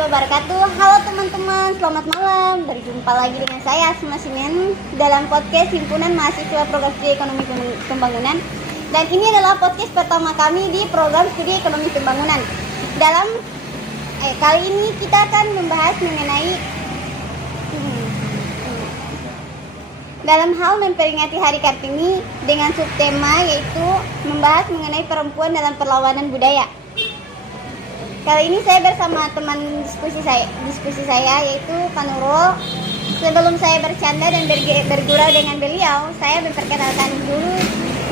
wabarakatuh. Halo teman-teman, selamat malam. Berjumpa lagi dengan saya Asma Simen dalam podcast Himpunan Mahasiswa Program Studi Ekonomi Pembangunan. Dan ini adalah podcast pertama kami di Program Studi Ekonomi Pembangunan. Kali ini kita akan membahas mengenai dalam hal memperingati Hari Kartini dengan subtema yaitu membahas mengenai perempuan dalam perlawanan budaya. Kali ini saya bersama teman diskusi saya yaitu Kanurul. Sebelum saya bercanda dan bergurau dengan beliau, saya memperkenalkan dulu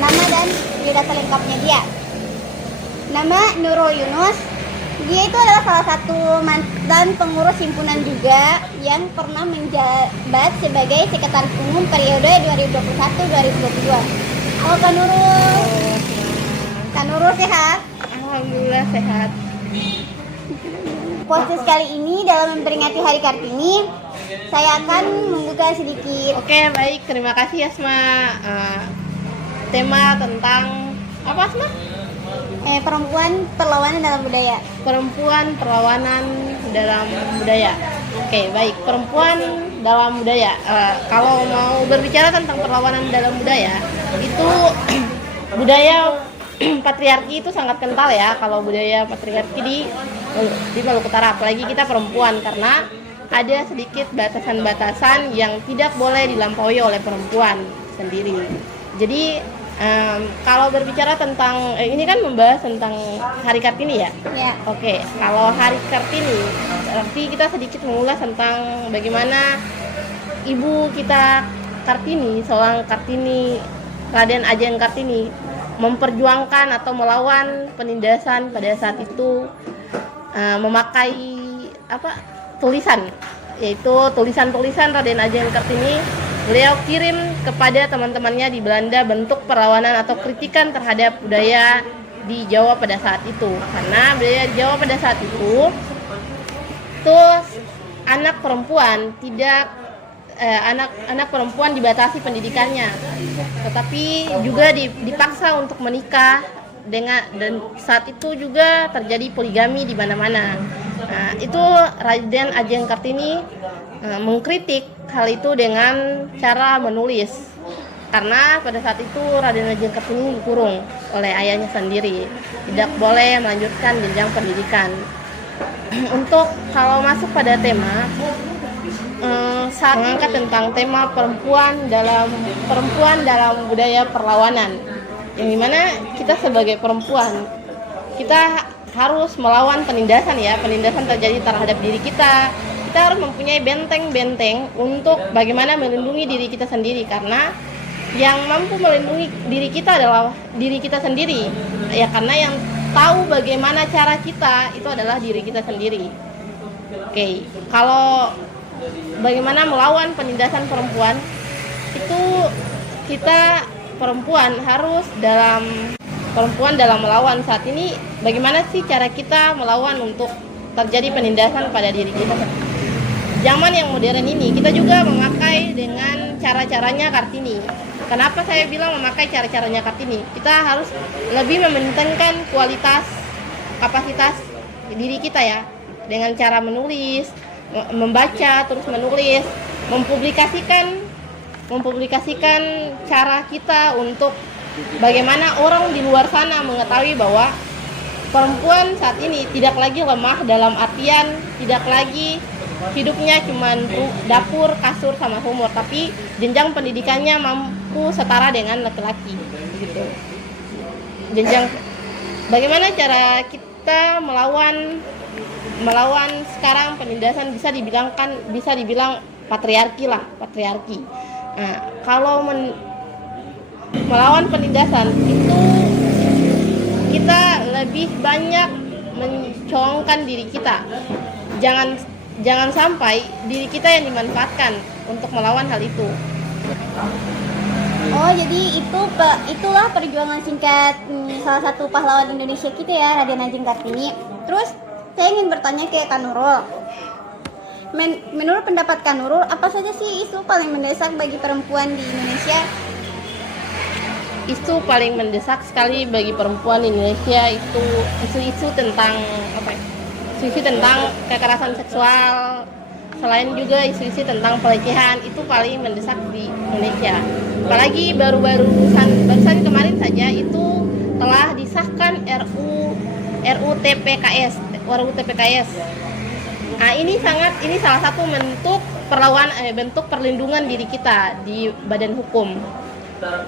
nama dan biodata lengkapnya dia. Nama Nurul Yunus. Dia itu adalah salah satu mantan pengurus himpunan juga yang pernah menjabat sebagai sekretaris umum periode 2021-2022. Halo Kanurul. Kanurul sehat? Alhamdulillah sehat. Podcast kali ini dalam memperingati Hari Kartini, saya akan membuka sedikit. Oke, baik. Terima kasih Asma. Tema tentang apa Asma? Perempuan perlawanan dalam budaya. Perempuan perlawanan dalam budaya. Oke, baik. Perempuan dalam budaya. Kalau mau berbicara tentang perlawanan dalam budaya, itu budaya patriarki itu sangat kental ya. Kalau budaya patriarki di Maluku Utara, apalagi kita perempuan, karena ada sedikit batasan-batasan yang tidak boleh dilampaui oleh perempuan sendiri. Jadi kalau berbicara tentang ini kan membahas tentang Hari Kartini ya. Ya. Oke, kalau Hari Kartini, berarti kita sedikit mengulas tentang bagaimana ibu kita Kartini, seorang Kartini, Raden Ajeng Kartini, memperjuangkan atau melawan penindasan pada saat itu, memakai tulisan, yaitu tulisan-tulisan Raden Ajeng Kartini. Beliau kirim kepada teman-temannya di Belanda bentuk perlawanan atau kritikan terhadap budaya di Jawa pada saat itu. Karena budaya di Jawa pada saat itu anak perempuan anak perempuan dibatasi pendidikannya, tetapi juga dipaksa untuk menikah dan saat itu juga terjadi poligami di mana-mana. Nah, itu Raden Ajeng Kartini mengkritik hal itu dengan cara menulis, karena pada saat itu Raden Ajeng Kartini dikurung oleh ayahnya sendiri, tidak boleh melanjutkan jenjang pendidikan. Untuk kalau masuk pada tema saat mengangkat tentang tema perempuan dalam budaya perlawanan, yang dimana kita sebagai perempuan kita harus melawan penindasan terjadi terhadap diri kita. Kita harus mempunyai benteng-benteng untuk bagaimana melindungi diri kita sendiri, karena yang mampu melindungi diri kita adalah diri kita sendiri ya, karena yang tahu bagaimana cara kita itu adalah diri kita sendiri. Oke, kalau bagaimana melawan penindasan perempuan itu, kita perempuan dalam melawan saat ini, bagaimana sih cara kita melawan untuk terjadi penindasan pada diri kita. Zaman yang modern ini kita juga memakai dengan cara-caranya Kartini. Kenapa saya bilang memakai cara-caranya Kartini? Kita harus lebih mementingkan kualitas, kapasitas diri kita ya, dengan cara menulis, membaca, terus menulis, mempublikasikan cara kita untuk bagaimana orang di luar sana mengetahui bahwa perempuan saat ini tidak lagi lemah, dalam artian tidak lagi hidupnya cuma dapur, kasur, sama sumur, tapi jenjang pendidikannya mampu setara dengan laki-laki gitu. Bagaimana cara kita melawan sekarang penindasan, bisa dibilang patriarki. Nah, kalau melawan penindasan itu kita lebih banyak mencolongkan diri kita. Jangan sampai diri kita yang dimanfaatkan untuk melawan hal itu. Oh, jadi itulah perjuangan singkat salah satu pahlawan Indonesia kita ya, Raden Ajeng Kartini. Terus saya ingin bertanya ke Kanurul. Menurut pendapat Kanurul, apa saja sih isu paling mendesak bagi perempuan di Indonesia? Isu paling mendesak sekali bagi perempuan di Indonesia itu isu-isu tentang isu-isu tentang kekerasan seksual, selain juga isu-isu tentang pelecehan, itu paling mendesak di Indonesia. Apalagi barusan kemarin saja itu telah disahkan RUU TPKS. Nah, ini salah satu bentuk bentuk perlindungan diri kita di badan hukum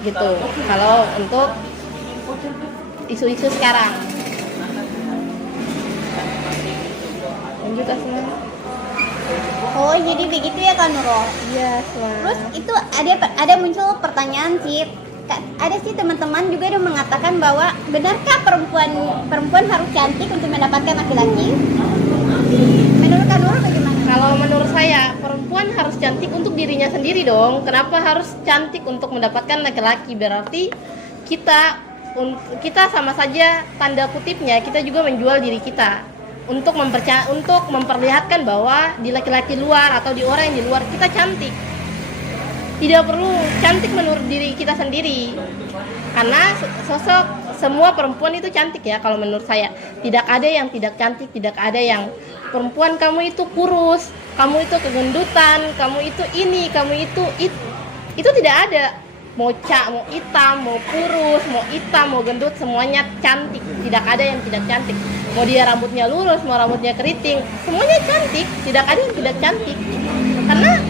gitu. Kalau untuk isu-isu sekarang. Lanjut Asma. Oh, jadi begitu ya Kak Nurul. Iya, Asma. Terus itu ada muncul pertanyaan sih. Ada sih teman-teman juga yang mengatakan bahwa benarkah perempuan harus cantik untuk mendapatkan laki-laki? Menurut Kak Nurul bagaimana? Kalau menurut saya, perempuan harus cantik untuk dirinya sendiri dong. Kenapa harus cantik untuk mendapatkan laki-laki? Berarti kita sama saja, tanda kutipnya, kita juga menjual diri kita untuk memperlihatkan bahwa di laki-laki luar atau di orang yang di luar kita cantik. Tidak perlu cantik menurut diri kita sendiri, karena semua perempuan itu cantik ya. Kalau menurut saya, tidak ada yang tidak cantik, tidak ada yang perempuan kamu itu kurus, kamu itu kegendutan, kamu itu ini, kamu itu tidak ada. Mau hitam, mau kurus, mau hitam, mau gendut, semuanya cantik. Tidak ada yang tidak cantik. Mau dia rambutnya lurus, mau rambutnya keriting, semuanya cantik. Tidak ada yang tidak cantik. Karena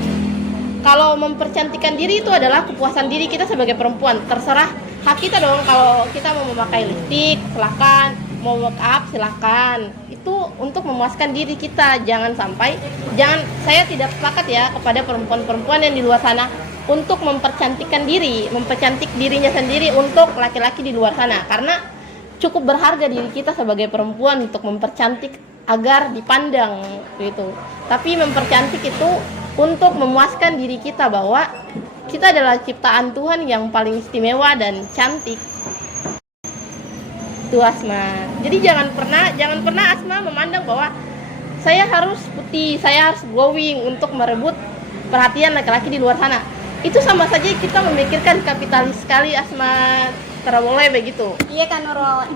kalau mempercantikkan diri itu adalah kepuasan diri kita sebagai perempuan. Terserah hak kita dong. Kalau kita mau memakai lipstik, silakan. Mau make up, silakan. Itu untuk memuaskan diri kita. Saya tidak sepakat ya kepada perempuan-perempuan yang di luar sana untuk mempercantikkan mempercantik dirinya sendiri untuk laki-laki di luar sana. Karena cukup berharga diri kita sebagai perempuan untuk mempercantik agar dipandang gitu. Tapi mempercantik itu untuk memuaskan diri kita bahwa kita adalah ciptaan Tuhan yang paling istimewa dan cantik. Itu Asma. Jadi jangan pernah Asma memandang bahwa saya harus putih, saya harus glowing untuk merebut perhatian laki-laki di luar sana. Itu sama saja kita memikirkan kapitalis sekali Asma. Boleh begitu. Iya Kak Nurul.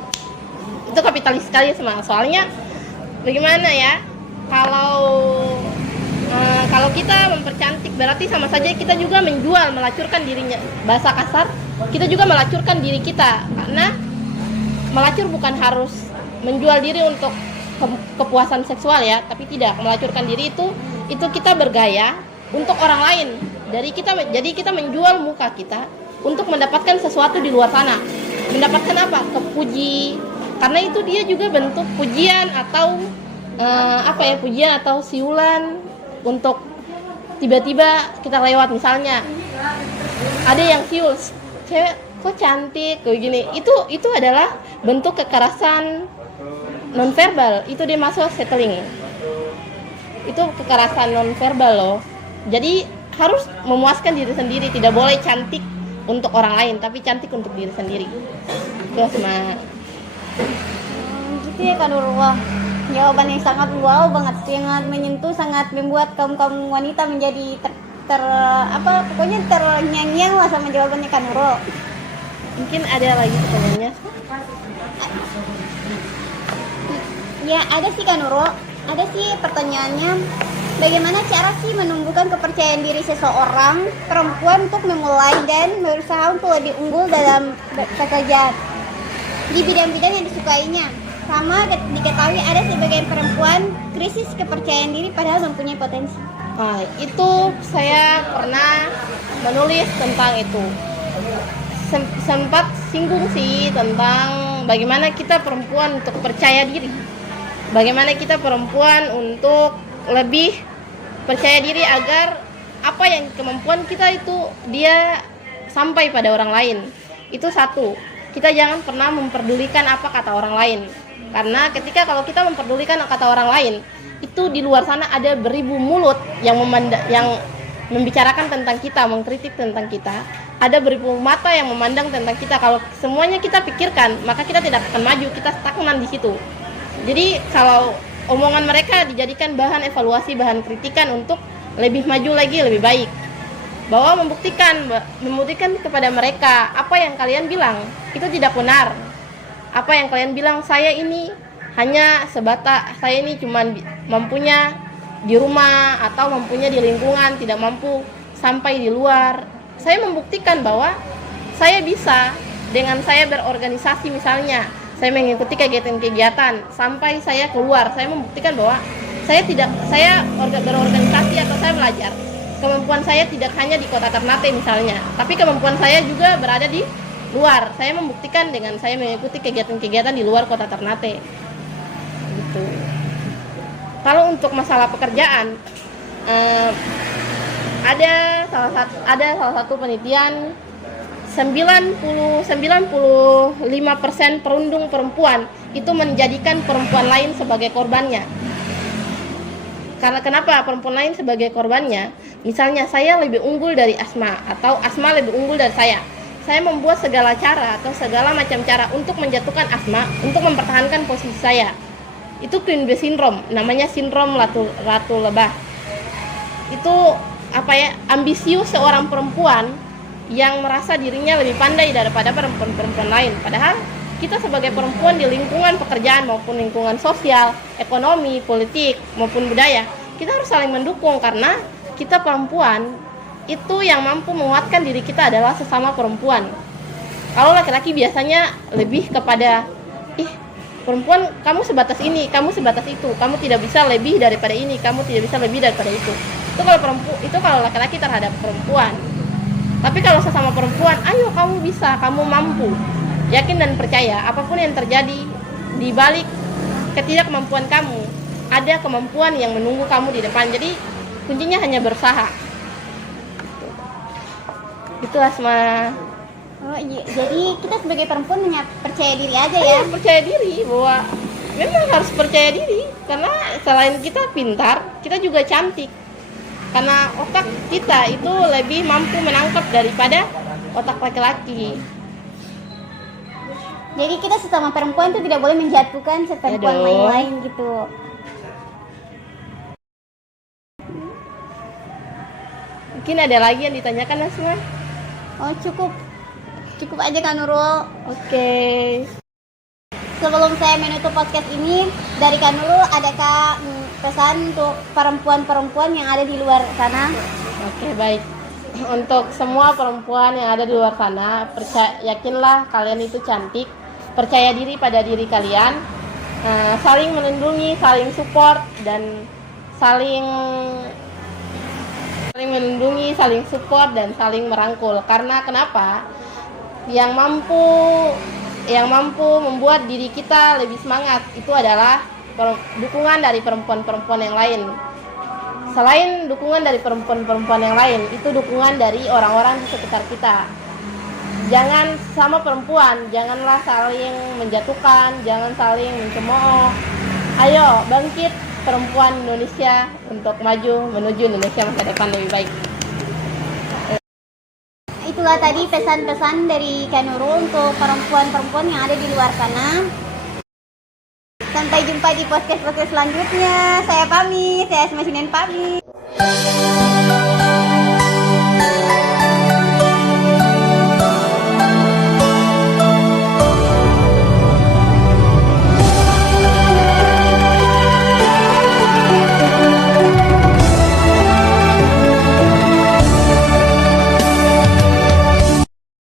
Itu kapitalis sekali Asma. Soalnya bagaimana ya? Kalau kita mempercantik berarti sama saja kita juga melacurkan dirinya. Bahasa kasar, kita juga melacurkan diri kita. Karena melacur bukan harus menjual diri untuk kepuasan seksual ya, tapi tidak. Melacurkan diri itu kita bergaya untuk orang lain. Jadi kita menjual muka kita untuk mendapatkan sesuatu di luar sana. Mendapatkan apa? Kepuji. Karena itu dia juga bentuk pujian atau pujian atau siulan. Untuk tiba-tiba kita lewat, misalnya ada yang siul, cewek kok cantik kayak gini, itu adalah bentuk kekerasan nonverbal. Itu dia masuk settling, itu kekerasan nonverbal loh. Jadi harus memuaskan diri sendiri, tidak boleh cantik untuk orang lain, tapi cantik untuk diri sendiri. Itu Asma. Gitu ya Kak Nurul. Jawaban yang sangat wow banget, sangat menyentuh, sangat membuat kaum wanita menjadi terngiang-ngiang lah sama jawabannya Kak Nurul. Mungkin ada lagi pertanyaannya? Ya ada sih Kak Nurul, ada sih pertanyaannya. Bagaimana cara sih menumbuhkan kepercayaan diri seseorang perempuan untuk memulai dan berusaha untuk lebih unggul dalam pekerjaan di bidang-bidang yang disukainya? Sama diketahui ada sebagian perempuan krisis kepercayaan diri padahal mempunyai potensi. Itu saya pernah menulis tentang itu. Sempat singgung sih tentang bagaimana kita perempuan untuk percaya diri. Bagaimana kita perempuan untuk lebih percaya diri agar apa yang kemampuan kita itu dia sampai pada orang lain. Itu satu. Kita jangan pernah memperdulikan apa kata orang lain. Karena kalau kita memperdulikan kata orang lain, itu di luar sana ada beribu mulut yang membicarakan tentang kita, mengkritik tentang kita. Ada beribu mata yang memandang tentang kita. Kalau semuanya kita pikirkan, maka kita tidak akan maju, kita stagnan di situ. Jadi kalau omongan mereka dijadikan bahan evaluasi, bahan kritikan untuk lebih maju lagi, lebih baik. Bahwa membuktikan kepada mereka apa yang kalian bilang itu tidak benar. Apa yang kalian bilang saya ini hanya sebatas saya ini cuman mampunya di rumah atau mampunya di lingkungan, tidak mampu sampai di luar. Saya membuktikan bahwa saya bisa dengan saya berorganisasi, misalnya saya mengikuti kegiatan-kegiatan sampai saya keluar. Saya membuktikan bahwa saya berorganisasi atau saya belajar. Kemampuan saya tidak hanya di kota Ternate misalnya, tapi kemampuan saya juga berada di luar. Saya membuktikan dengan saya mengikuti kegiatan-kegiatan di luar kota Ternate. Gitu. Kalau untuk masalah pekerjaan, ada salah satu penelitian 95% perundung perempuan itu menjadikan perempuan lain sebagai korbannya. Karena kenapa perempuan lain sebagai korbannya? Misalnya saya lebih unggul dari Asma atau Asma lebih unggul dari saya. Saya membuat segala cara atau segala macam cara untuk menjatuhkan Asma, untuk mempertahankan posisi saya. Itu Queen Bee Syndrome, namanya sindrom ratu lebah. Itu ambisius seorang perempuan yang merasa dirinya lebih pandai daripada perempuan-perempuan lain. Padahal kita sebagai perempuan di lingkungan pekerjaan maupun lingkungan sosial, ekonomi, politik maupun budaya, kita harus saling mendukung karena kita perempuan itu yang mampu menguatkan diri kita adalah sesama perempuan. Kalau laki-laki biasanya lebih kepada perempuan kamu sebatas ini, kamu sebatas itu, kamu tidak bisa lebih daripada ini, kamu tidak bisa lebih daripada itu. Itu kalau laki-laki terhadap perempuan. Tapi kalau sesama perempuan, ayo kamu bisa, kamu mampu. Yakin dan percaya, apapun yang terjadi di balik ketidakmampuan kamu, ada kemampuan yang menunggu kamu di depan. Jadi kuncinya hanya berusaha. Itu Asma. Oh iya, jadi kita sebagai perempuan hanya percaya diri aja ya? Percaya diri bahwa memang harus percaya diri, karena selain kita pintar, kita juga cantik. Karena otak kita itu lebih mampu menangkap daripada otak laki-laki. Jadi kita sesama perempuan itu tidak boleh menjatuhkan perempuan lain gitu. Mungkin ada lagi yang ditanyakan Asma? Oh cukup aja Kak Nurul. Oke. Sebelum saya menutup podcast ini, dari Kak Nurul adakah pesan untuk perempuan-perempuan yang ada di luar sana? Oke, baik. Untuk semua perempuan yang ada di luar sana, yakinlah kalian itu cantik. Percaya diri pada diri kalian, saling melindungi, saling support, dan saling melindungi, saling support, dan saling merangkul. Karena kenapa? Yang mampu membuat diri kita lebih semangat itu adalah dukungan dari perempuan-perempuan yang lain. Selain dukungan dari perempuan-perempuan yang lain, itu dukungan dari orang-orang di sekitar kita. Jangan sama perempuan, janganlah saling menjatuhkan, jangan saling mencemooh. Ayo bangkit perempuan Indonesia untuk maju menuju Indonesia masa depan lebih baik. Itulah tadi pesan-pesan dari Kak Nurul untuk perempuan-perempuan yang ada di luar sana. Sampai jumpa di podcast selanjutnya. Saya Asma Sinen pamit.